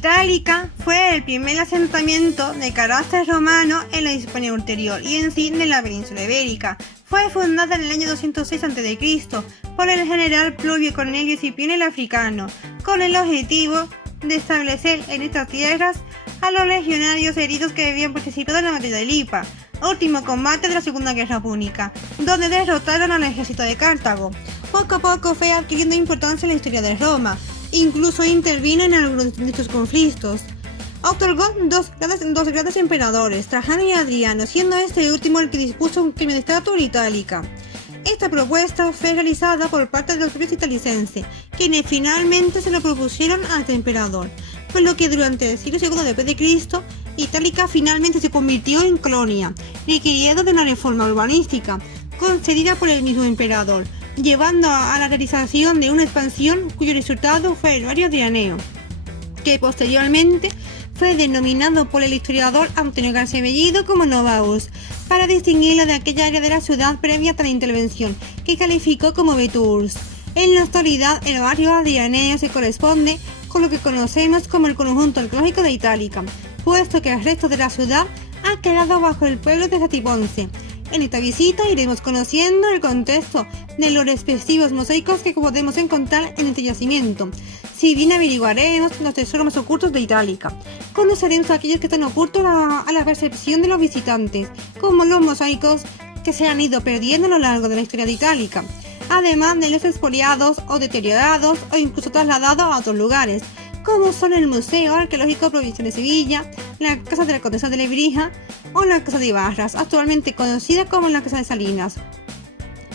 Itálica fue el primer asentamiento de carácter romano en la Hispania ulterior y en sí de la península ibérica. Fue fundada en el año 206 a.C. por el general Publio Cornelio Escipión el Africano, con el objetivo de establecer en estas tierras a los legionarios heridos que habían participado en la batalla de Lipa, último combate de la Segunda Guerra Púnica, donde derrotaron al ejército de Cartago. Poco a poco fue adquiriendo importancia en la historia de Roma. Incluso intervino en algunos de estos conflictos. Otorgó dos grandes emperadores, Trajano y Adriano, siendo este último el que dispuso un premio de estatua Itálica. Esta propuesta fue realizada por parte de los propios italicenses, quienes finalmente se lo propusieron a este emperador, por lo que durante el siglo II después de Cristo, Itálica finalmente se convirtió en colonia, requiriendo de una reforma urbanística, concedida por el mismo emperador, llevando a la realización de una expansión cuyo resultado fue el barrio de Aneo, que posteriormente fue denominado por el historiador Antonio García Bellido como Novaus, para distinguirlo de aquella área de la ciudad previa a la intervención, que calificó como Veturs. En la actualidad, el barrio de Aneo se corresponde con lo que conocemos como el conjunto arqueológico de Itálica, puesto que el resto de la ciudad ha quedado bajo el pueblo de Satiponce. En esta visita iremos conociendo el contexto de los respectivos mosaicos que podemos encontrar en este yacimiento. Si bien averiguaremos los tesoros más ocultos de Itálica, conoceremos aquellos que están ocultos a la percepción de los visitantes, como los mosaicos que se han ido perdiendo a lo largo de la historia de Itálica, además de los expoliados o deteriorados o incluso trasladados a otros lugares, como son el Museo Arqueológico Provincial de Sevilla, la Casa de la Condesa de Lebrija o la Casa de Ibarras, actualmente conocida como la Casa de Salinas.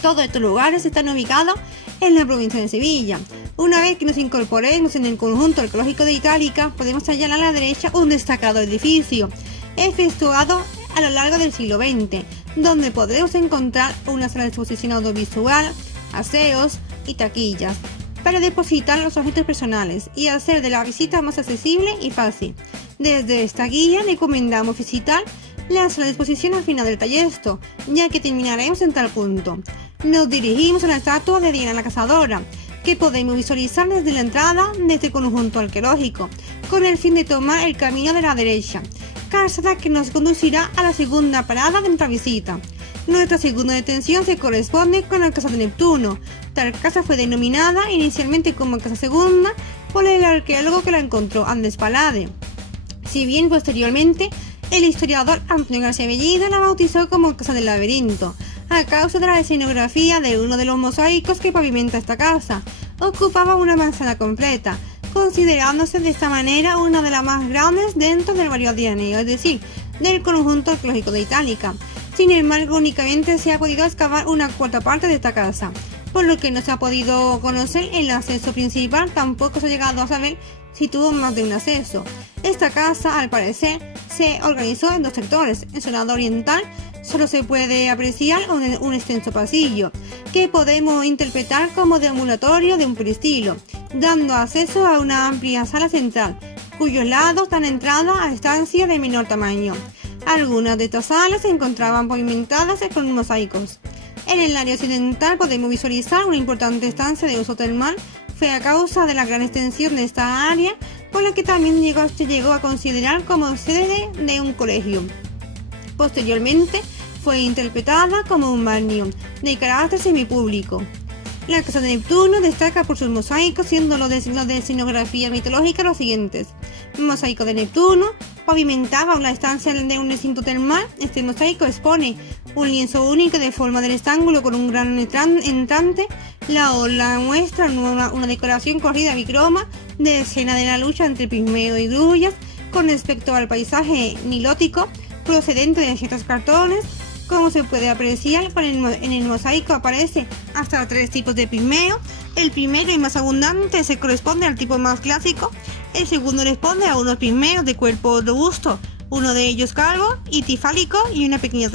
Todos estos lugares están ubicados en la provincia de Sevilla. Una vez que nos incorporemos en el conjunto arqueológico de Itálica, podemos hallar a la derecha un destacado edificio, efectuado a lo largo del siglo XX, donde podremos encontrar una sala de exposición audiovisual, aseos y taquillas, para depositar los objetos personales y hacer de la visita más accesible y fácil. Desde esta guía recomendamos visitar la sala de exposición al final del trayecto, ya que terminaremos en tal punto. Nos dirigimos a la estatua de Diana la Cazadora, que podemos visualizar desde la entrada de este conjunto arqueológico, con el fin de tomar el camino de la derecha, calzada que nos conducirá a la segunda parada de nuestra visita. Nuestra segunda detención se corresponde con la Casa de Neptuno. Tal casa fue denominada inicialmente como Casa Segunda por el arqueólogo que la encontró, Andrés Palade. Si bien posteriormente el historiador Antonio García Bellido la bautizó como Casa del Laberinto, a causa de la escenografía de uno de los mosaicos que pavimenta esta casa. Ocupaba una manzana completa, considerándose de esta manera una de las más grandes dentro del barrio de Aneo, es decir, del conjunto arqueológico de Itálica. Sin embargo, únicamente se ha podido excavar una cuarta parte de esta casa, por lo que no se ha podido conocer el acceso principal. Tampoco se ha llegado a saber si tuvo más de un acceso. Esta casa, al parecer, se organizó en dos sectores. En su lado oriental solo se puede apreciar un extenso pasillo, que podemos interpretar como deambulatorio de un peristilo, dando acceso a una amplia sala central, cuyos lados dan entrada a estancias de menor tamaño. Algunas de estas salas se encontraban pavimentadas con mosaicos. En el área occidental podemos visualizar una importante estancia de uso termal. Fue a causa de la gran extensión de esta área por la que también se llegó a considerar como sede de un colegio. Posteriormente fue interpretada como un baño de carácter semipúblico. La Casa de Neptuno destaca por sus mosaicos, siendo los de escenografía mitológica los siguientes. Mosaico de Neptuno pavimentaba la estancia de un recinto termal. Este mosaico expone un lienzo único de forma de rectángulo con un gran entrante. La muestra una decoración corrida bicroma de escena de la lucha entre Pigmeo y Grullas con respecto al paisaje nilótico procedente de ciertos cartones. Como se puede apreciar, en el mosaico aparece hasta 3 tipos de pigmeo. El primero y más abundante se corresponde al tipo más clásico. El segundo responde a unos pigmeos de cuerpo robusto, uno de ellos calvo y tifálico y una pequeña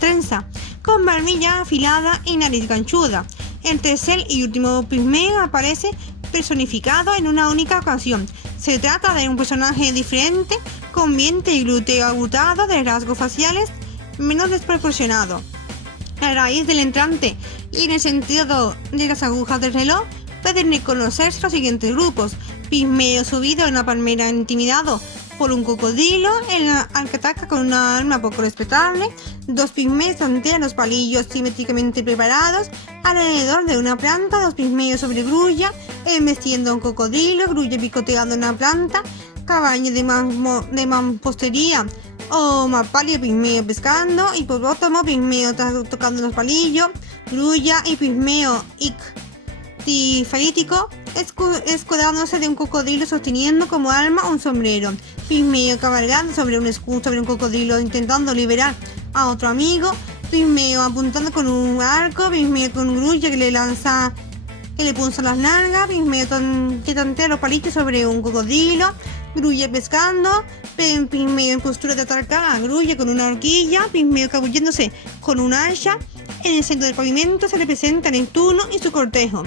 trenza, con barbilla afilada y nariz ganchuda. El tercer y último pigmeo aparece personificado en una única ocasión. Se trata de un personaje diferente, con vientre y glúteo abultado, de rasgos faciales menos desproporcionado. A raíz del entrante y en el sentido de las agujas del reloj pueden reconocerse los siguientes grupos: Pigmeo subido en una palmera intimidado por un cocodrilo al que ataca con una arma poco respetable. 2 pigmeos tantean los palillos simétricamente preparados alrededor de una planta. 2 pigmeos sobre grulla embestiendo a un cocodrilo. Grulla picoteando una planta. Caballo de mampostería o mapalia pigmeo pescando. Hipopótamo pigmeo tocando los palillos. Grulla y pigmeo ictifalítico escudándose de un cocodrilo sosteniendo como arma un sombrero. Pigmeo cabalgando sobre un escudo sobre un cocodrilo intentando liberar a otro amigo. Pigmeo apuntando con un arco. Pigmeo con grulla que le punza las nalgas. Pigmeo que tantea los palitos sobre un cocodrilo. Grulla pescando. Pigmeo en postura de atacar a grulla con una horquilla. Pigmeo cabulléndose con un hacha. En el centro del pavimento se representa Neptuno y su cortejo.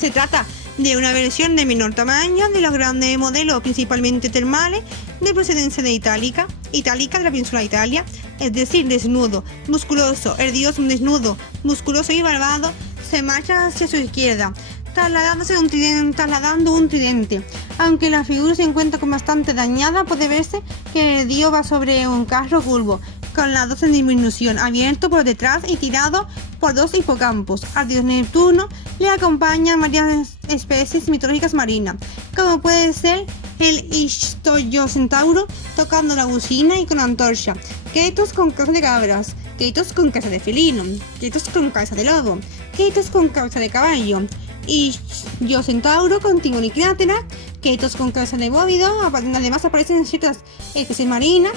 Se trata de una versión de menor tamaño de los grandes modelos, principalmente termales, de procedencia de itálica de la península de Italia, es decir, desnudo, musculoso. El dios desnudo, musculoso y barbado se marcha hacia su izquierda, trasladando un tridente. Aunque la figura se encuentra bastante dañada, puede verse que el dios va sobre un carro curvo, con las dos en disminución, abierto por detrás y tirado por 2 hipocampos. Al dios Neptuno le acompañan varias especies mitológicas marinas, como puede ser el Ixtoyo-centauro tocando la bocina y con antorcha, Ketos con cabeza de cabras, Ketos con cabeza de felino, Ketos con cabeza de lobo, Ketos con cabeza de caballo, Ixtoyo-centauro con timón y crátera, Ketos con cabeza de bóvido. Además aparecen ciertas especies marinas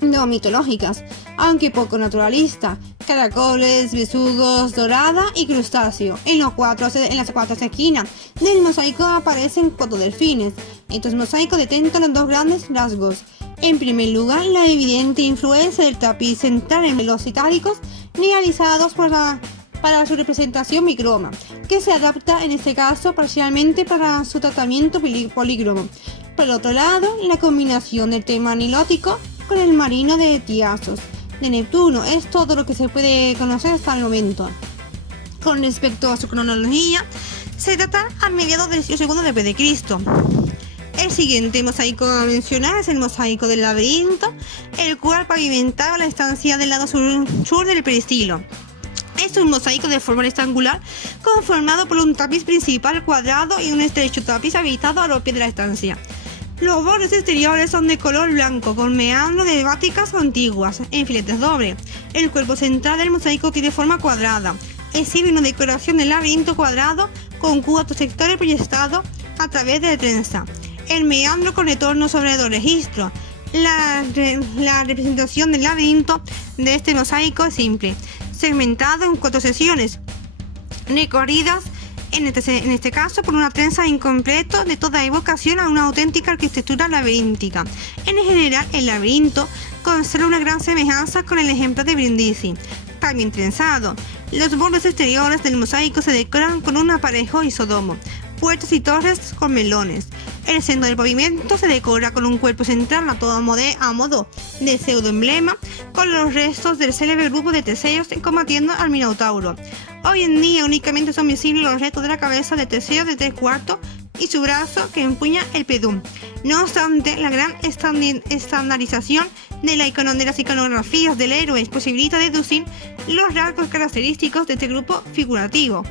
no mitológicas, aunque poco naturalistas: caracoles, besugos, dorada y crustáceo. En las 4 esquinas del mosaico aparecen 4 delfines. Estos mosaicos detentan los 2 grandes rasgos. En primer lugar, la evidente influencia del tapiz central en los itálicos realizados para su representación bicroma, que se adapta en este caso parcialmente para su tratamiento polícromo. Por otro lado, la combinación del tema nilótico con el marino de Tiasos de Neptuno es todo lo que se puede conocer hasta el momento. Con respecto a su cronología, se data a mediados del siglo II d.C. El siguiente mosaico a mencionar es el mosaico del laberinto, el cual pavimentaba la estancia del lado sur del peristilo. Es un mosaico de forma rectangular conformado por un tapiz principal cuadrado y un estrecho tapiz habilitado a los pies de la estancia. Los bordes exteriores son de color blanco con meandros de váticas antiguas en filetes dobles. El cuerpo central del mosaico tiene forma cuadrada. Exhibe una decoración del laberinto cuadrado con 4 sectores proyectados a través de la trenza. El meandro con retorno sobre los registros. La representación del laberinto de este mosaico es simple, segmentado en 4 secciones, recorridas en este caso por una trenza incompleto de toda evocación a una auténtica arquitectura laberíntica. En general, el laberinto conserva una gran semejanza con el ejemplo de Brindisi, también trenzado. Los bordes exteriores del mosaico se decoran con un aparejo isodomo, puertas y torres con melones. El centro del pavimento se decora con un cuerpo central a modo de pseudoemblema, con los restos del célebre grupo de Teseos combatiendo al Minotauro. Hoy en día únicamente son visibles los restos de la cabeza de Teseo de 3/4 y su brazo que empuña el pedún. No obstante, la gran estandarización de las iconografías del héroe posibilita deducir los rasgos característicos de este grupo figurativo.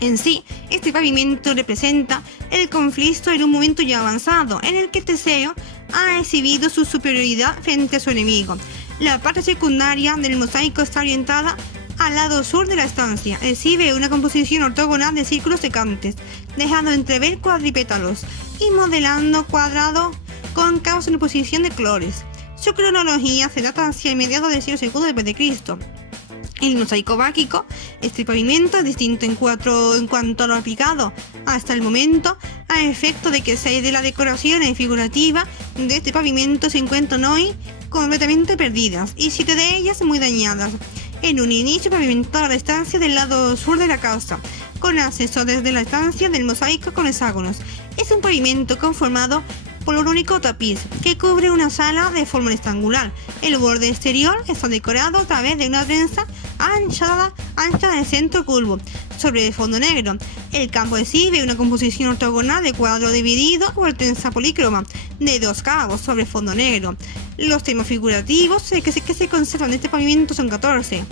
En sí, este pavimento representa el conflicto en un momento ya avanzado, en el que Teseo ha exhibido su superioridad frente a su enemigo. La parte secundaria del mosaico está orientada al lado sur de la estancia. Exhibe una composición ortogonal de círculos secantes, dejando entrever cuadripétalos y modelando cuadrado cóncavos en posición de clores. Su cronología se data hacia el mediado del siglo II d.C. El mosaico báquico, este pavimento es distinto en cuanto a lo aplicado hasta el momento, a efecto de que 6 de las decoraciones figurativas de este pavimento se encuentran hoy completamente perdidas y 7 de ellas muy dañadas. En un inicio pavimentaba la estancia del lado sur de la casa, con acceso desde la estancia del mosaico con hexágonos. Es un pavimento conformado por un único tapiz que cubre una sala de forma rectangular. El borde exterior está decorado a través de una trenza ancha de centro curvo sobre el fondo negro. El campo exhibe una composición ortogonal de cuadro dividido por tensa polícroma de 2 cabos sobre fondo negro. Los temas figurativos que se conservan en este pavimento son 14,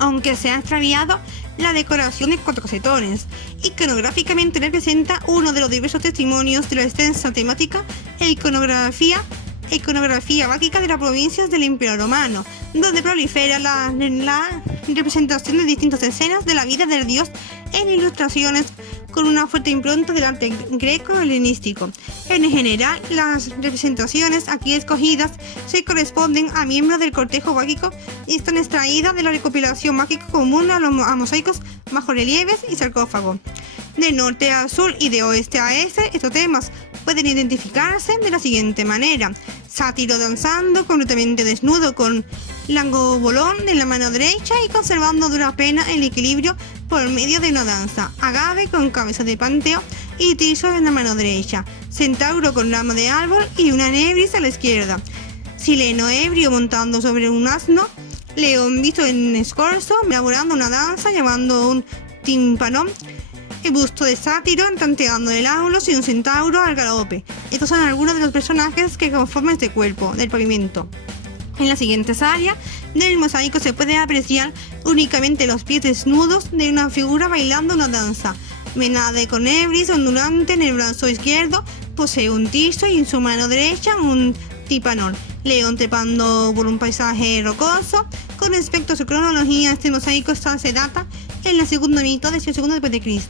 aunque se ha extraviado la decoración de 4 casetones. Iconográficamente representa uno de los diversos testimonios de la extensa temática e iconografía báquica de las provincias del Imperio Romano, donde prolifera la representación de distintas escenas de la vida del dios en ilustraciones con una fuerte impronta del arte greco-helenístico. En general, las representaciones aquí escogidas se corresponden a miembros del cortejo mágico y están extraídas de la recopilación mágica común a mosaicos, bajorrelieves y sarcófagos. De norte a sur y de oeste a este, estos temas pueden identificarse de la siguiente manera: sátiro danzando completamente desnudo con langobolón en la mano derecha y conservando a dura pena el equilibrio por medio de una danza; agave con cabeza de panteo y tirso en la mano derecha; centauro con rama de árbol y una nebris a la izquierda; sileno ebrio montando sobre un asno; león visto en escorzo elaborando una danza llamando un tímpanón; el busto de sátiro tanteando el aulos y un centauro al galope. Estos son algunos de los personajes que conforman este cuerpo del pavimento. En las siguientes áreas del mosaico se puede apreciar únicamente los pies desnudos de una figura bailando una danza. Menade con ebris ondulante en el brazo izquierdo posee un tirso y en su mano derecha un tímpanón. León trepando por un paisaje rocoso. Con respecto a su cronología, este mosaico se data en la segunda mitad del siglo II d.C.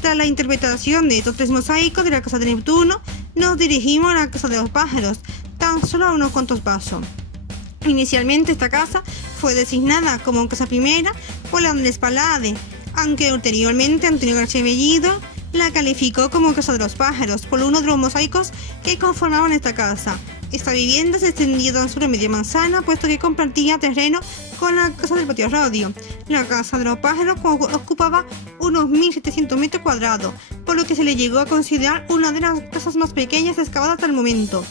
Tras la interpretación de estos 3 mosaicos de la casa de Neptuno, nos dirigimos a la casa de los pájaros, tan solo a unos cuantos pasos. Inicialmente esta casa fue designada como casa primera por Andrés Palade, aunque ulteriormente Antonio García Bellido la calificó como casa de los pájaros por uno de los mosaicos que conformaban esta casa. Esta vivienda se extendía tan solo media manzana, puesto que compartía terreno con la casa del patio Rodio. La casa de los pájaros ocupaba unos 1.700 metros cuadrados, por lo que se le llegó a considerar una de las casas más pequeñas excavadas hasta el momento.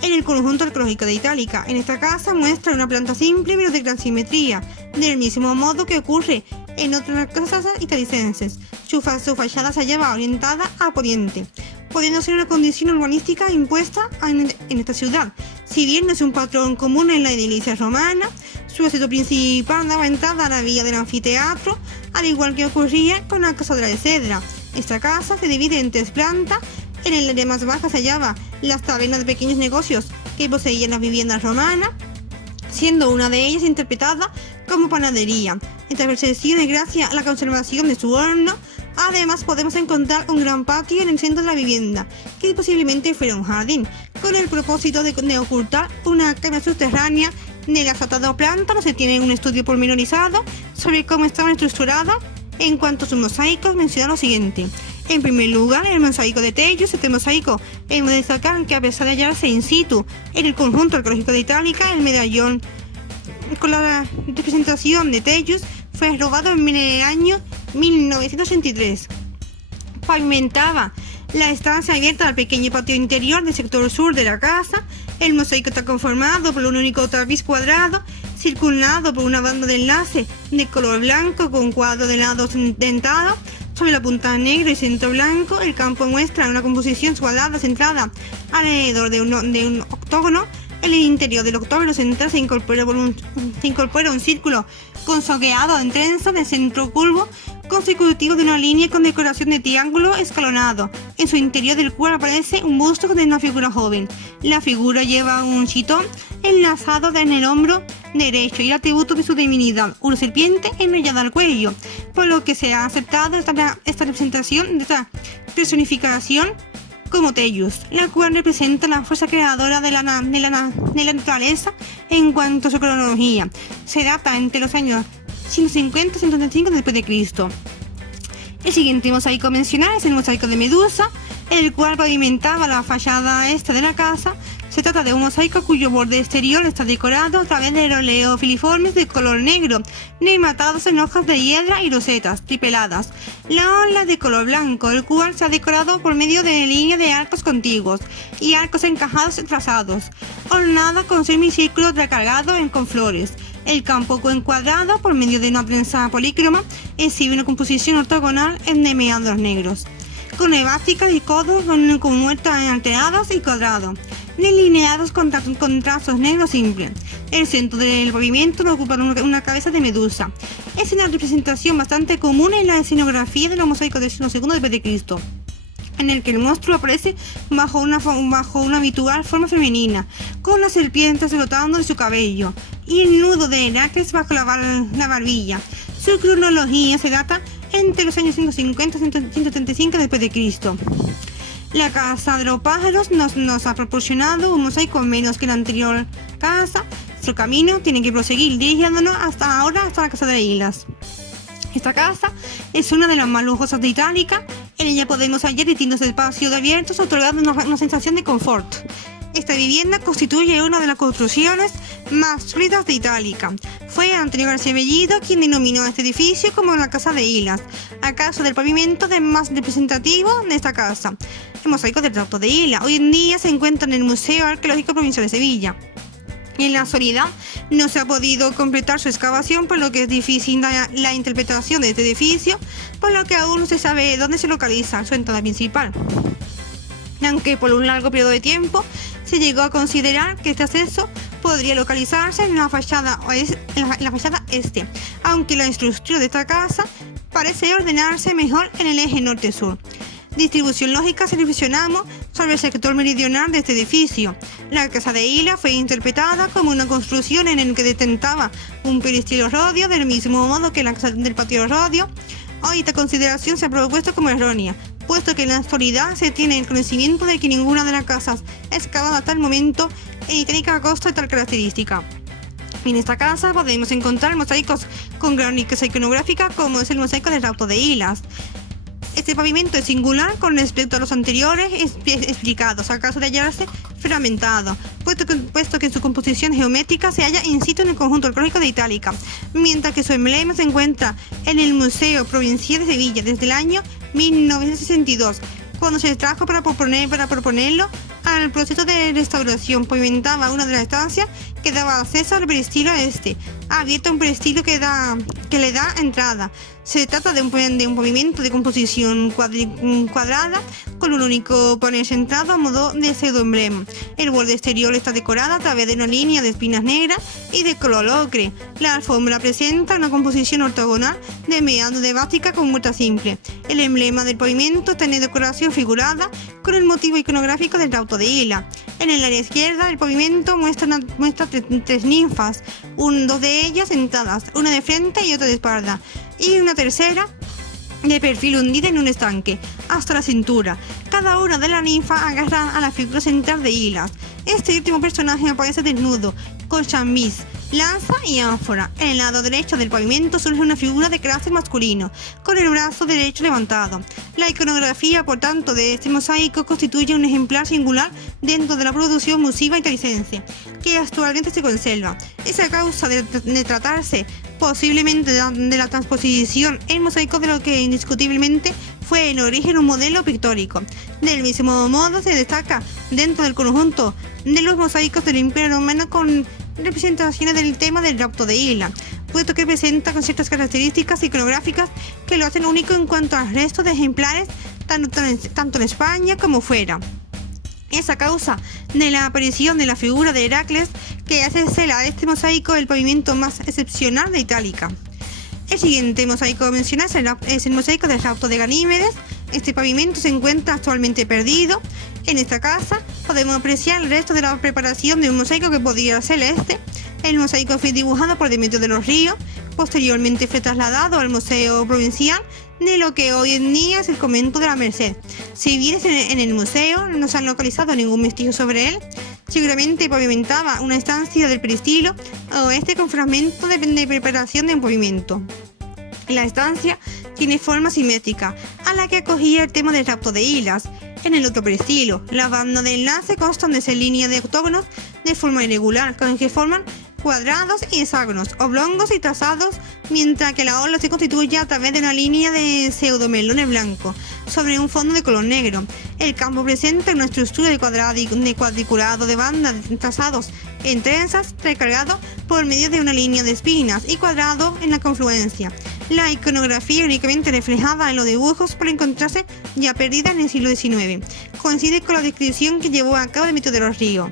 En el conjunto arqueológico de Itálica, en esta casa muestra una planta simple pero de gran simetría, del mismo modo que ocurre en otras casas italicenses. Su fachada se hallaba orientada a poniente, pudiendo ser una condición urbanística impuesta en esta ciudad. Si bien no es un patrón común en la edilicia romana, su acceso principal daba entrada a la vía del anfiteatro, al igual que ocurría con la casa de la Cedra. Esta casa se divide en 3 plantas. En el área más baja se hallaba las tabernas de pequeños negocios que poseían las viviendas romanas, siendo una de ellas interpretada como panadería. Esta percepción es gracias a la conservación de su horno. Además podemos encontrar un gran patio en el centro de la vivienda, que posiblemente fuera un jardín, con el propósito de ocultar una cámara subterránea. De las otras 2 plantas no se tiene un estudio pormenorizado sobre cómo estaban estructuradas. En cuanto a sus mosaicos, menciona lo siguiente. En primer lugar, el mosaico de Tellus. Este mosaico hemos de destacar que, a pesar de hallarse in situ en el conjunto arqueológico de Itálica, el medallón con la representación de Tellus fue robado en el año 1983. Pavimentaba la estancia abierta al pequeño patio interior del sector sur de la casa. El mosaico está conformado por un único tapiz cuadrado, circundado por una banda de enlace de color blanco con cuadro de lados dentados. Sobre la punta negra y centro blanco, el campo muestra una composición cuadrada centrada alrededor de un octógono. En el interior del octógono central se incorpora un círculo consogueado en trenza de centro curvo consecutivo de una línea con decoración de triángulo escalonado, en su interior del cual aparece un busto de una figura joven. La figura lleva un chitón enlazado en el hombro derecho y el atributo de su divinidad, una serpiente enrollada al cuello, por lo que se ha aceptado esta representación de esta personificación como Tellus, la cual representa la fuerza creadora de la naturaleza. En cuanto a su cronología, se data entre los años 150 y 135 d.C. El siguiente mosaico a mencionar es el mosaico de Medusa, el cual pavimentaba la fachada este de la casa. Se trata de un mosaico cuyo borde exterior está decorado a través de roleos filiformes de color negro, rematados en hojas de hiedra y rosetas tripeladas. La ola de color blanco, el cual se ha decorado por medio de líneas de arcos contiguos y arcos encajados y trazados, ornada con semicírculos recargados con flores. El campo encuadrado por medio de una trenza polícroma exhibe una composición ortogonal en de meandros negros, con esvásticas y codos con muertas alteradas y cuadrados, delineados con trazos negros simples. El centro del pavimento lo ocupa una cabeza de medusa. Es una representación bastante común en la escenografía de los mosaicos del siglo II después de Cristo, en el que el monstruo aparece bajo una habitual forma femenina, con las serpientes flotando de su cabello y el nudo de Heracles bajo la barbilla. Su cronología se data entre los años 150 y 135 después de Cristo. La Casa de los Pájaros nos ha proporcionado un mosaico menos que la anterior casa. Su camino tiene que proseguir dirigiéndonos hasta la Casa de Islas. Esta casa es una de las más lujosas de Itálica. En ella podemos hallar distintos espacios abiertos otorgando una sensación de confort. Esta vivienda constituye una de las construcciones más sólidas de Itálica. Fue Antonio García Bellido quien denominó a este edificio como la Casa de Islas, acaso del pavimento más representativo de esta casa. El mosaico del Rauto de Islas hoy en día se encuentra en el Museo Arqueológico Provincial de Sevilla. En la actualidad no se ha podido completar su excavación, por lo que es difícil la interpretación de este edificio, por lo que aún no se sabe dónde se localiza su entrada principal. Aunque por un largo periodo de tiempo se llegó a considerar que este acceso podría localizarse en la fachada este, aunque la estructura de esta casa parece ordenarse mejor en el eje norte-sur. Distribución lógica si reflexionamos sobre el sector meridional de este edificio. La Casa de Islas fue interpretada como una construcción en la que detentaba un peristilo rodio, del mismo modo que la Casa del Patio Rodio. Hoy esta consideración se ha propuesto como errónea, puesto que en la actualidad se tiene el conocimiento de que ninguna de las casas excavadas hasta el momento en Itálica consta de tal característica. En esta casa podemos encontrar mosaicos con gran riqueza iconográfica, como es el mosaico del Rauto de Islas. Este pavimento es singular con respecto a los anteriores explicados, al caso de hallarse fragmentado, puesto que su composición geométrica se halla in situ en el conjunto arqueológico de Itálica, mientras que su emblema se encuentra en el Museo Provincial de Sevilla desde el año 1962, cuando se trajo para proponerlo al proceso de restauración. Pavimentaba una de las estancias que daba acceso al peristilo este, abierto un peristilo que le da entrada. Se trata de un pavimento de composición cuadrada con un único panel centrado a modo de pseudoemblema. El borde exterior está decorado a través de una línea de espinas negras y de color ocre. La alfombra presenta una composición ortogonal de meandros de esvástica con muerta simple. El emblema del pavimento está en decoración figurada con el motivo iconográfico del Rauto de Islas. En el área izquierda del pavimento muestra tres ninfas, dos de ellas sentadas, una de frente y otra de espalda, y una tercera de perfil hundida en un estanque, hasta la cintura. Cada una de las ninfas agarra a la figura central de Islas. Este último personaje aparece desnudo, con chamisé, lanza y ánfora. En el lado derecho del pavimento surge una figura de carácter masculino, con el brazo derecho levantado. La iconografía, por tanto, de este mosaico constituye un ejemplar singular dentro de la producción musiva italicense, que actualmente se conserva. Es a causa de tratarse posiblemente de la transposición en mosaico de lo que indiscutiblemente fue en origen un modelo pictórico. Del mismo modo se destaca dentro del conjunto de los mosaicos del Imperio Romano con representaciones del tema del Rauto de Islas, puesto que presenta con ciertas características iconográficas que lo hacen único en cuanto al resto de ejemplares, tanto en España como fuera. Es a causa de la aparición de la figura de Heracles que hace a este mosaico el pavimento más excepcional de Itálica. El siguiente mosaico a mencionar es el mosaico del Rauto de Ganímedes. Este pavimento se encuentra actualmente perdido. En esta casa podemos apreciar el resto de la preparación de un mosaico que podría ser este. El mosaico fue dibujado por Demetrio de los Ríos, posteriormente fue trasladado al Museo Provincial de lo que hoy en día es el Convento de la Merced. Si bien en el museo no se han localizado ningún vestigio sobre él, seguramente pavimentaba una estancia del peristilo oeste con fragmentos de preparación de un pavimento. La estancia tiene forma simétrica, a la que acogía el tema del Rauto de Islas. en el otro peristilo. La banda de enlace consta de 6 líneas de octógonos de forma irregular, con que forman cuadrados y hexágonos, oblongos y trazados, mientras que la orla se constituye a través de una línea de pseudomelones blancos sobre un fondo de color negro. El campo presenta una estructura de cuadriculado de bandas de trazados en trenzas, recargado por medio de una línea de espinas y cuadrado en la confluencia. La iconografía, únicamente reflejada en los dibujos, por encontrarse ya perdida en el siglo XIX, coincide con la descripción que llevó a cabo Demetrio de los Ríos.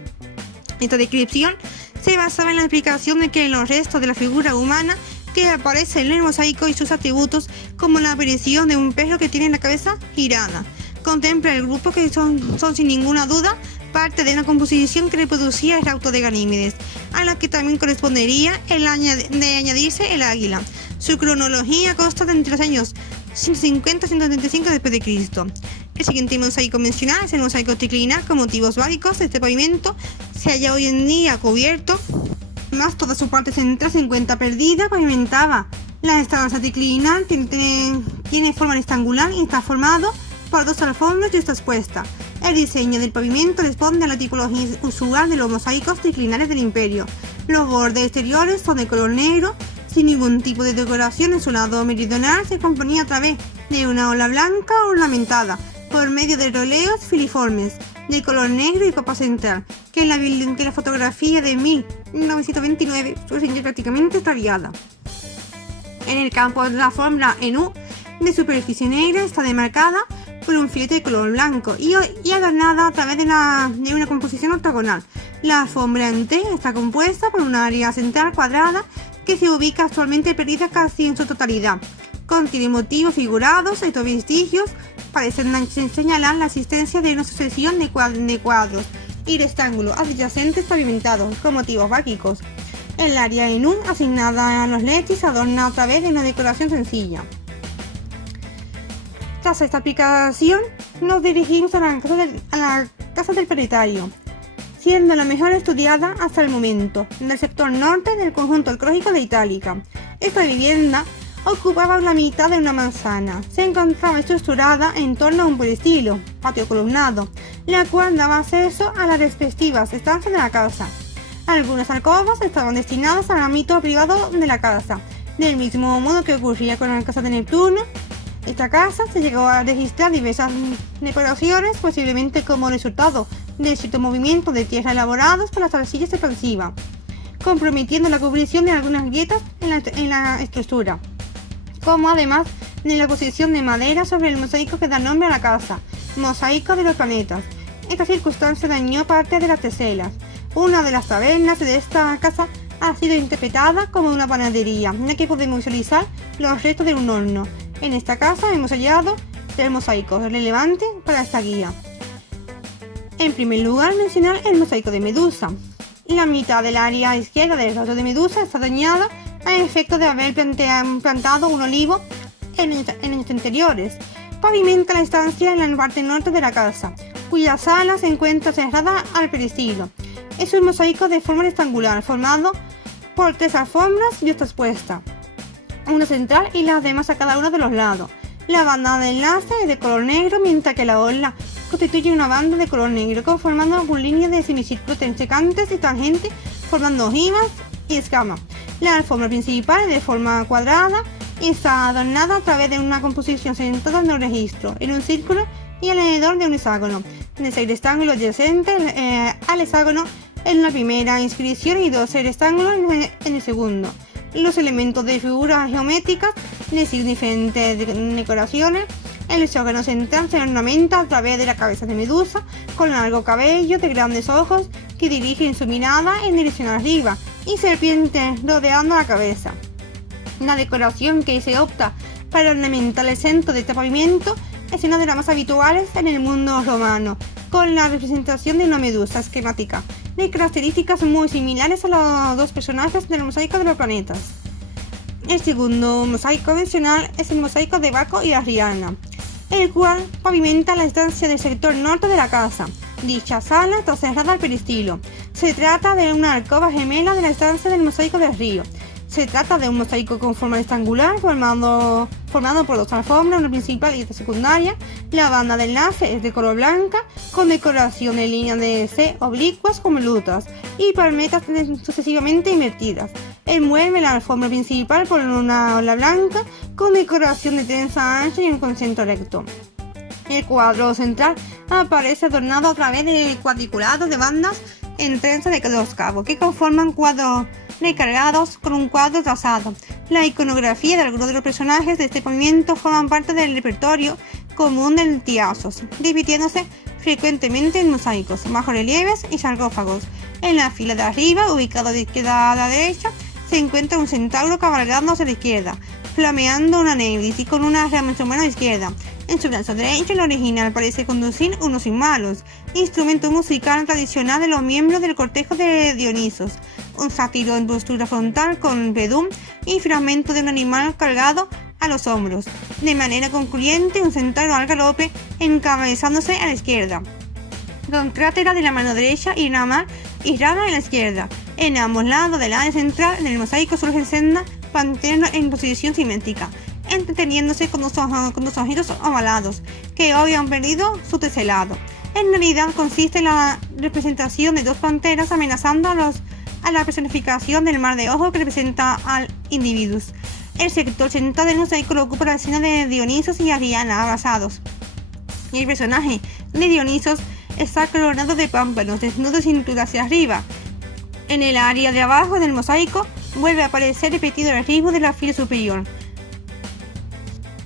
Esta descripción se basaba en la explicación de que los restos de la figura humana que aparece en el mosaico y sus atributos, como la aparición de un perro que tiene la cabeza girada, contempla el grupo que son sin ninguna duda parte de una composición que reproducía el auto de Ganímedes, a la que también correspondería de añadirse el águila. Su cronología consta de entre los años 150 y 135 después de Cristo. El siguiente mosaico mencionado es el mosaico tricliniano con motivos básicos. Este pavimento se halla hoy en día cubierto, más toda su parte central se encuentra perdida, pavimentada. La estancia tricliniana tiene forma rectangular y está formado por 2 alfombras y está expuesta. El diseño del pavimento responde a la tipología usual de los mosaicos triclinares del imperio. Los bordes exteriores son de color negro, sin ningún tipo de decoración. En su lado meridional se componía a través de una ola blanca ornamentada por medio de roleos filiformes de color negro y copa central, que en la fotografía de 1929 surge prácticamente extraviada. En el campo de la forma en U de superficie negra está demarcada por un filete de color blanco y adornada a través de una composición octagonal. La alfombra en T está compuesta por un área central cuadrada que se ubica actualmente perdida casi en su totalidad. Contiene motivos figurados. Estos vestigios parecen señalar la existencia de una sucesión de cuadros y rectángulos adyacentes pavimentados con motivos básicos. El área en U asignada a los letis se adorna a través de una decoración sencilla. Tras esta aplicación, nos dirigimos a la casa del Peritario, siendo la mejor estudiada hasta el momento, del sector norte del conjunto arqueológico de Itálica. Esta vivienda ocupaba la mitad de una manzana. Se encontraba estructurada en torno a un peristilo, patio columnado, la cual daba acceso a las respectivas estancias de la casa. Algunas alcobas estaban destinadas al ámbito privado de la casa, del mismo modo que ocurría con la casa de Neptuno. Esta casa se llegó a registrar diversas decoraciones, posiblemente como resultado de cierto movimiento de tierra elaborados por las arcillas expansivas, comprometiendo la cubrición de algunas grietas en la estructura, como además de la posición de madera sobre el mosaico que da nombre a la casa, mosaico de los planetas. Esta circunstancia dañó parte de las teselas. Una de las tabernas de esta casa ha sido interpretada como una panadería, en la que podemos visualizar los restos de un horno. En esta casa hemos hallado 3 mosaicos relevantes para esta guía. En primer lugar, mencionar el mosaico de Medusa. La mitad del área izquierda del rostro de Medusa está dañada a efecto de haber plantado un olivo en años anteriores. Pavimenta la estancia en la parte norte de la casa, cuya sala se encuentra cerrada al peristilo. Es un mosaico de forma rectangular, formado por 3 alfombras y está expuesta, una central y las demás a cada uno de los lados. La banda de enlace es de color negro, mientras que la orla constituye una banda de color negro, conformando con líneas de semicírculos entrecantes y tangentes, formando ojivas y escamas. La alfombra principal es de forma cuadrada y está adornada a través de una composición centrada en un registro, en un círculo y alrededor de un hexágono, de 6 rectángulos adyacentes al hexágono en la primera inscripción y 12 rectángulos en el segundo. Los elementos de figuras geométricas de diferentes decoraciones. El hexágono central se ornamenta a través de la cabeza de Medusa, con largo cabello de grandes ojos que dirigen su mirada en dirección arriba y serpientes rodeando la cabeza. La decoración que se opta para ornamentar el centro de este pavimento es una de las más habituales en el mundo romano, con la representación de una medusa esquemática, de características muy similares a los 2 personajes del mosaico de los planetas. El segundo mosaico mencional es el mosaico de Baco y Arriana, el cual pavimenta la estancia del sector norte de la casa. Dicha sala está cerrada al peristilo. Se trata de una alcoba gemela de la estancia del mosaico del río. Se trata de un mosaico con forma rectangular formado formado por dos alfombras, una principal y otra secundaria. La banda de enlace es de color blanca, con decoración en líneas de C oblicuas como lutas y palmetas sucesivamente invertidas. Envuelve la alfombra principal por una ola blanca, con decoración de trenza ancha y un concentro recto. El cuadro central aparece adornado a través de cuadriculados de bandas en trenza de dos cabos que conforman cuadros recargados con un cuadro trazado. La iconografía de algunos de los personajes de este movimiento forman parte del repertorio común del tiazos, dividiéndose frecuentemente en mosaicos, bajorrelieves y sarcófagos. En la fila de arriba, ubicado de izquierda a la derecha, se encuentra un centauro cabalgando hacia la izquierda, flameando una neblis y con una rama en su mano izquierda. En su brazo derecho, el original parece conducir unos cimbalos, instrumento musical tradicional de los miembros del cortejo de Dionisos, un sátiro en postura frontal con pedum y fragmento de un animal cargado a los hombros. De manera concluyente, un centauro al galope encabezándose a la izquierda, con crátera de la mano derecha y rama en la izquierda. En ambos lados del área central en el mosaico surge senda pantera en posición simétrica, entreteniéndose con dos ojitos ovalados, que hoy han perdido su teselado. En realidad consiste en la representación de dos panteras amenazando a la personificación del mar de ojo que representa al individuus. El sector central del mosaico lo ocupa la escena de Dionisos y Ariana abrazados. Y el personaje de Dionisos está coronado de pámpanos, desnudo de cintura hacia arriba. En el área de abajo del mosaico vuelve a aparecer repetido el ritmo de la fila superior.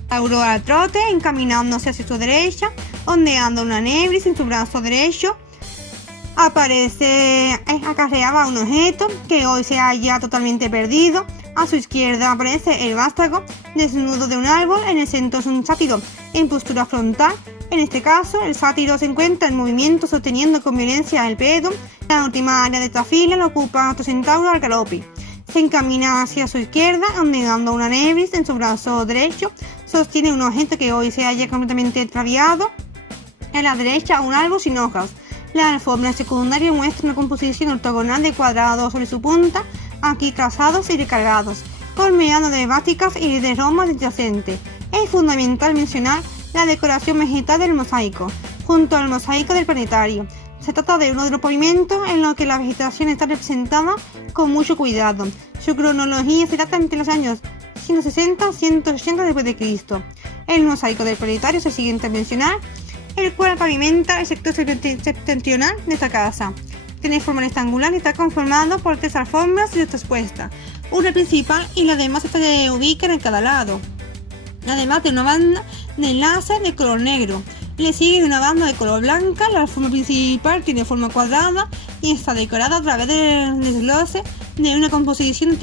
Tauro al trote, encaminándose hacia su derecha, ondeando una neblis en su brazo derecho. Acarreaba un objeto que hoy se halla totalmente perdido. A su izquierda aparece el vástago desnudo de un árbol. En el centro es un sátiro en postura frontal. En este caso, el sátiro se encuentra en movimiento sosteniendo con violencia el pedo. La última área de esta fila lo ocupa otro centauro al galope. Se encamina hacia su izquierda, ondeando una neblis en su brazo derecho. Sostiene un objeto que hoy se halla completamente extraviado. En la derecha, un árbol sin hojas. La alfombra secundaria muestra una composición ortogonal de cuadrados sobre su punta, aquí trazados y recargados, colmeando de esvásticas y de romas adyacentes. Es fundamental mencionar la decoración vegetal del mosaico, junto al mosaico del planetario. Se trata de uno de los pavimentos en los que la vegetación está representada con mucho cuidado. Su cronología se data entre los años 160 y 180 d.C. El mosaico del planetario es el siguiente a mencionar, el cual pavimenta el sector septentrional de esta casa. Tiene forma rectangular y está conformado por tres alfombras y otra expuesta, una principal y las demás se ubican en cada lado, además de una banda de enlace de color negro. Le sigue una banda de color blanca. La alfombra principal tiene forma cuadrada y está decorada a través del desglose de una composición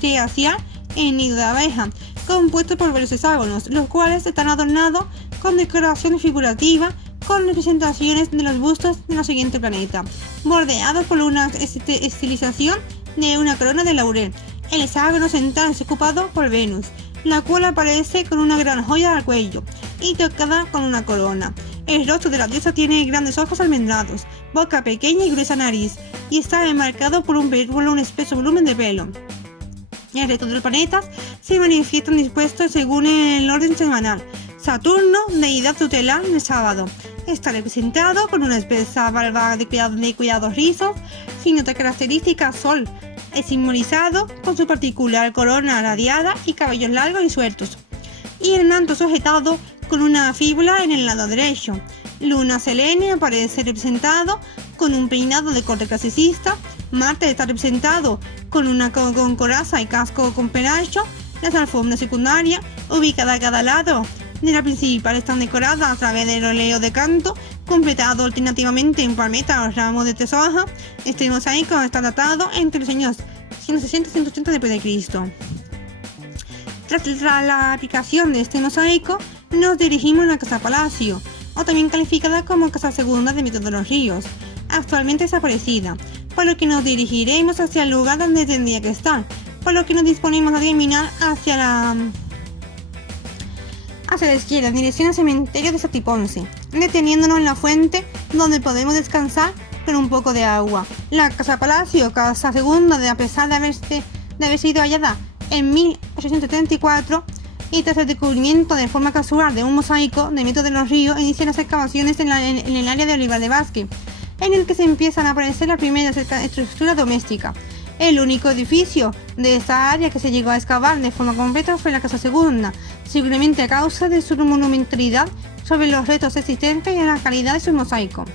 triaxial en nido de abeja, compuesto por varios hexágonos, los cuales están adornados con decoraciones figurativas con representaciones de los bustos de los siguientes planetas, bordeados por una estilización de una corona de laurel. El hexágono central es ocupado por Venus, la cual aparece con una gran joya al cuello y tocada con una corona. El rostro de la diosa tiene grandes ojos almendrados, boca pequeña y gruesa nariz, y está enmarcado por un espeso volumen de pelo. El resto de los planetas se manifiestan dispuestos según el orden semanal. Saturno, deidad tutelar del sábado, está representado con una espesa barba de cuidados rizos, sin otra característica. Sol es simbolizado con su particular corona radiada y cabellos largos y sueltos, y el manto sujetado con una fíbula en el lado derecho. Luna Selene aparece representado con un peinado de corte clasicista. Marte está representado con coraza y casco con penacho. Las alfombras secundarias, ubicadas a cada lado de la principal, están decoradas a través del óleo de canto, completado alternativamente en palmetas o ramos de tres hojas. Este mosaico está datado entre los años 160 y 180 d.C. Tras la aplicación de este mosaico, nos dirigimos a la Casa Palacio, o también calificada como Casa Segunda de Mito de los Ríos, actualmente desaparecida, por lo que nos dirigiremos hacia el lugar donde tendría que estar, por lo que nos disponemos a caminar hacia la izquierda, en dirección al cementerio de Satiponce, deteniéndonos en la fuente donde podemos descansar con un poco de agua. La Casa Palacio, Casa Segunda, a pesar de haber sido hallada en 1834, y tras el descubrimiento de forma casual de un mosaico de Mito de los Ríos, inician las excavaciones en el área de Olivar de Vázquez, en el que se empiezan a aparecer las primeras estructuras domésticas. El único edificio de esta área que se llegó a excavar de forma completa fue la Casa Segunda, seguramente a causa de su monumentalidad sobre los restos existentes y la calidad de su mosaico.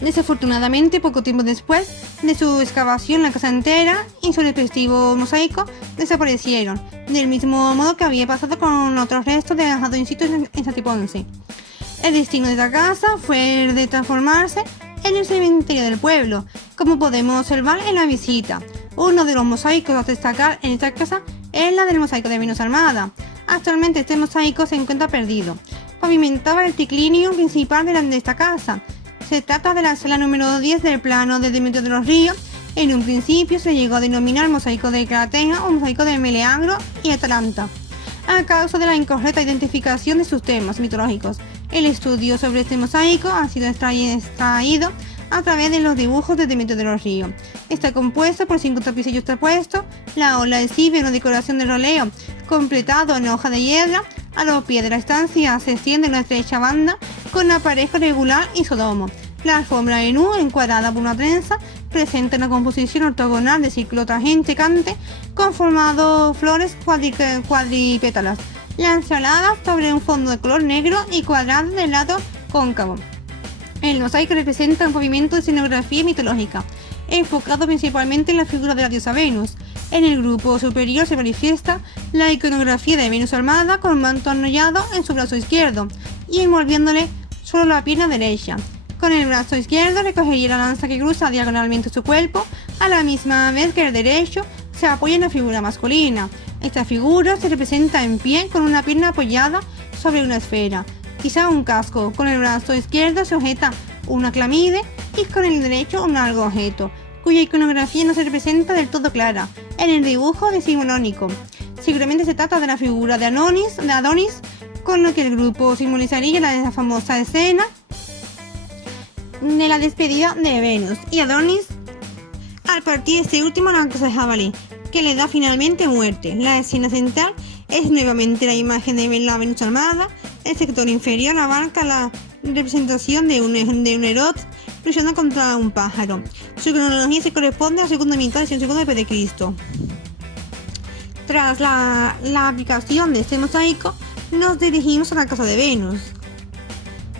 Desafortunadamente, poco tiempo después de su excavación, la casa entera y su respectivo mosaico desaparecieron, del mismo modo que había pasado con otros restos dejados in situ en Santiponce. El destino de esta casa fue el de transformarse en el cementerio del pueblo, como podemos observar en la visita. Uno de los mosaicos a destacar en esta casa es la del mosaico de Venus Armada. Actualmente este mosaico se encuentra perdido. Pavimentaba el triclinio principal de esta casa. Se trata de la sala número 10 del plano de Demetrio de los Ríos. En un principio se llegó a denominar mosaico de Crateja o mosaico de Meleagro y Atalanta, a causa de la incorrecta identificación de sus temas mitológicos. El estudio sobre este mosaico ha sido extraído a través de los dibujos de Demetrio de los Ríos. Está compuesto por 5 tapices yuxtapuestos. La ola exhibe una decoración de roleo completado en hoja de hiedra. A los pies de la estancia se extiende una estrecha banda con aparejo regular y sodomo. La alfombra de nu, encuadrada por una trenza, presenta una composición ortogonal de círculo tangente conformado flores cuadripétalas, lanceoladas sobre un fondo de color negro y cuadrado del lado cóncavo. El mosaico representa un movimiento de escenografía mitológica, enfocado principalmente en la figura de la diosa Venus. En el grupo superior se manifiesta la iconografía de Venus armada con manto enrollado en su brazo izquierdo y envolviéndole solo la pierna derecha. Con el brazo izquierdo recogería la lanza que cruza diagonalmente su cuerpo, a la misma vez que el derecho se apoya en la figura masculina. Esta figura se representa en pie con una pierna apoyada sobre una esfera, quizá un casco. Con el brazo izquierdo se sujeta una clamide y con el derecho un largo objeto, cuya iconografía no se representa del todo clara en el dibujo decimonónico. Seguramente se trata de la figura de Adonis, con lo que el grupo simbolizaría la famosa escena de la despedida de Venus y Adonis al partir este último a la casa de jabalí, que le da finalmente muerte. La escena central es nuevamente la imagen de la Venus armada. El sector inferior abarca la representación de un Erots luchando contra un pájaro. Su cronología se corresponde a la segunda mitad del siglo II d.C. Tras la aplicación de este mosaico, nos dirigimos a la casa de Venus,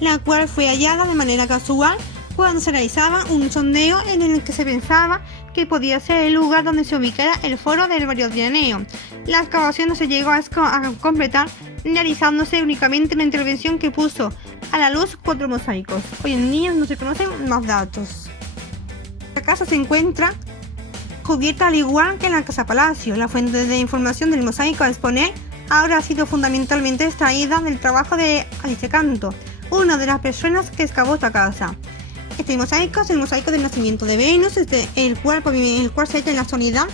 la cual fue hallada de manera casual cuando se realizaba un sondeo en el que se pensaba que podía ser el lugar donde se ubicara el foro del barrio Trianeo. La excavación no se llegó a completar, realizándose únicamente una intervención que puso a la luz 4 mosaicos. Hoy en día no se conocen más datos. La casa se encuentra cubierta al igual que en la casa palacio. La fuente de información del mosaico a exponer ahora ha sido fundamentalmente extraída del trabajo de Alice Canto, una de las personas que excavó esta casa. Este mosaico es el mosaico del nacimiento de Venus, el cual se halla en la actualidad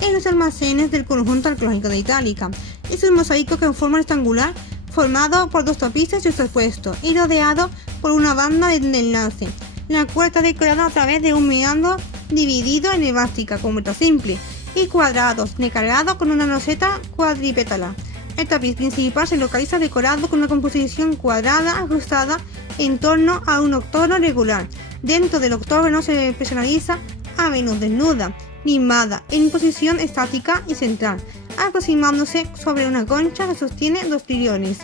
en los almacenes del conjunto arqueológico de Itálica. Es un mosaico con forma rectangular formado por 2 tapices juxtapuestos y rodeado por una banda de enlace, la cual está decorada a través de un meandro dividido en esvástica con vuelta simple y cuadrados, recargado con una roseta cuadripétala. El tapiz principal se localiza decorado con una composición cuadrada ajustada en torno a un octógono regular. Dentro del octógono se personaliza a Venus desnuda, limada, en posición estática y central, aproximándose sobre una concha que sostiene 2 tiriones.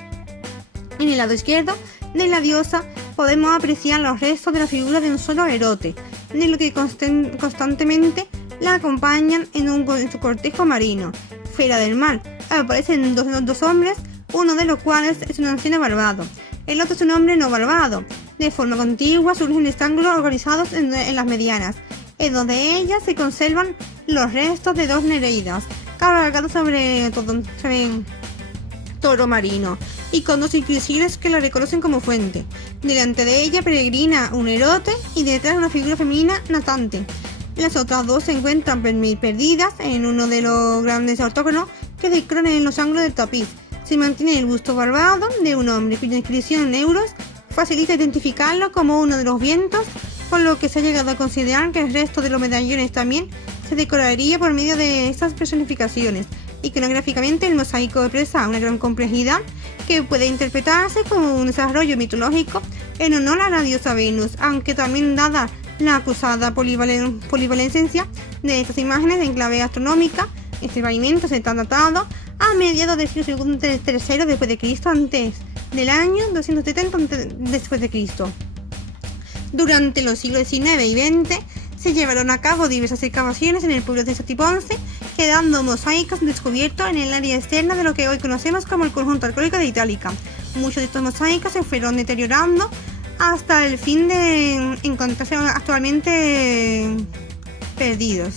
En el lado izquierdo de la diosa podemos apreciar los restos de la figura de un solo erote, de lo que constantemente la acompañan en su cortejo marino. Fuera del mar aparecen dos hombres, uno de los cuales es un anciano barbado, el otro es un hombre no barbado. De forma contigua surgen rectángulos organizados en las medianas, en donde ellas se conservan los restos de 2 nereidas, cabalgados sobre toro marino, y con 2 inquisibles que la reconocen como fuente. Delante de ella peregrina un erote y detrás una figura femenina natante. Las otras 2 se encuentran perdidas en uno de los grandes ortógonos que decoran en los ángulos del tapiz. Se mantiene el busto barbado de un hombre cuya inscripción en euros facilita identificarlo como uno de los vientos, por lo que se ha llegado a considerar que el resto de los medallones también se decoraría por medio de estas personificaciones. Iconográficamente, el mosaico expresa una gran complejidad que puede interpretarse como un desarrollo mitológico en honor a la diosa Venus, aunque también dada la acusada polivalencia de estas imágenes en clave astronómica. Este pavimento se está datado a mediados del siglo III después de Cristo, antes del año 270 después de Cristo. Durante los siglos XIX y XX se llevaron a cabo diversas excavaciones en el pueblo de Satiponce, quedando mosaicos descubiertos en el área externa de lo que hoy conocemos como el conjunto arqueológico de Itálica. Muchos de estos mosaicos se fueron deteriorando hasta el fin de encontrarse actualmente perdidos,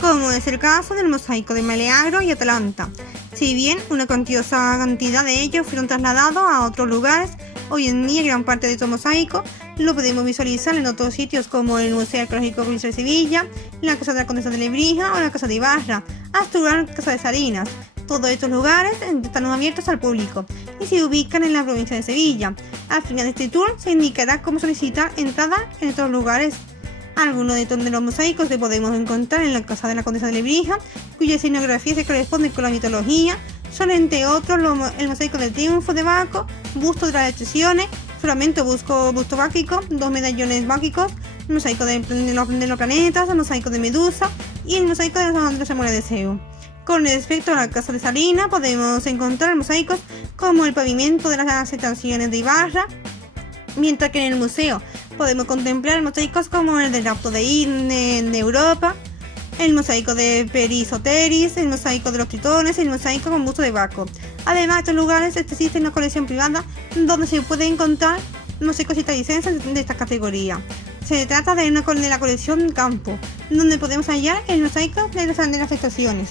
como es el caso del mosaico de Meleagro y Atalanta. Si bien una cuantiosa cantidad de ellos fueron trasladados a otros lugares, hoy en día gran parte de estos mosaicos lo podemos visualizar en otros sitios como el Museo Arqueológico Provincial de Sevilla, la Casa de la Condesa de Lebrija o la Casa de Ibarra, hasta la Casa de Salinas. Todos estos lugares están abiertos al público y se ubican en la provincia de Sevilla. Al final de este tour se indicará cómo solicitar entrada en estos lugares. Algunos de los mosaicos que podemos encontrar en la Casa de la Condesa de Lebrija, cuya escenografía se corresponde con la mitología, son entre otros el mosaico del Triunfo de Baco, busto de las Estaciones, fragmento busto báquico, 2 medallones báquicos, el mosaico de los planetas, el mosaico de Medusa y el mosaico de los amores de Zeus. Con respecto a la Casa de Salinas, podemos encontrar mosaicos como el pavimento de las estaciones de Ibarra, mientras que en el museo podemos contemplar mosaicos como el del rapto de Europa, el mosaico de Perisoteris, el mosaico de los Tritones y el mosaico con busto de Baco. Además, en estos lugares existe una colección privada donde se puede encontrar mosaicos italicenses de esta categoría. Se trata de la colección Campo, donde podemos hallar el mosaico de las estaciones.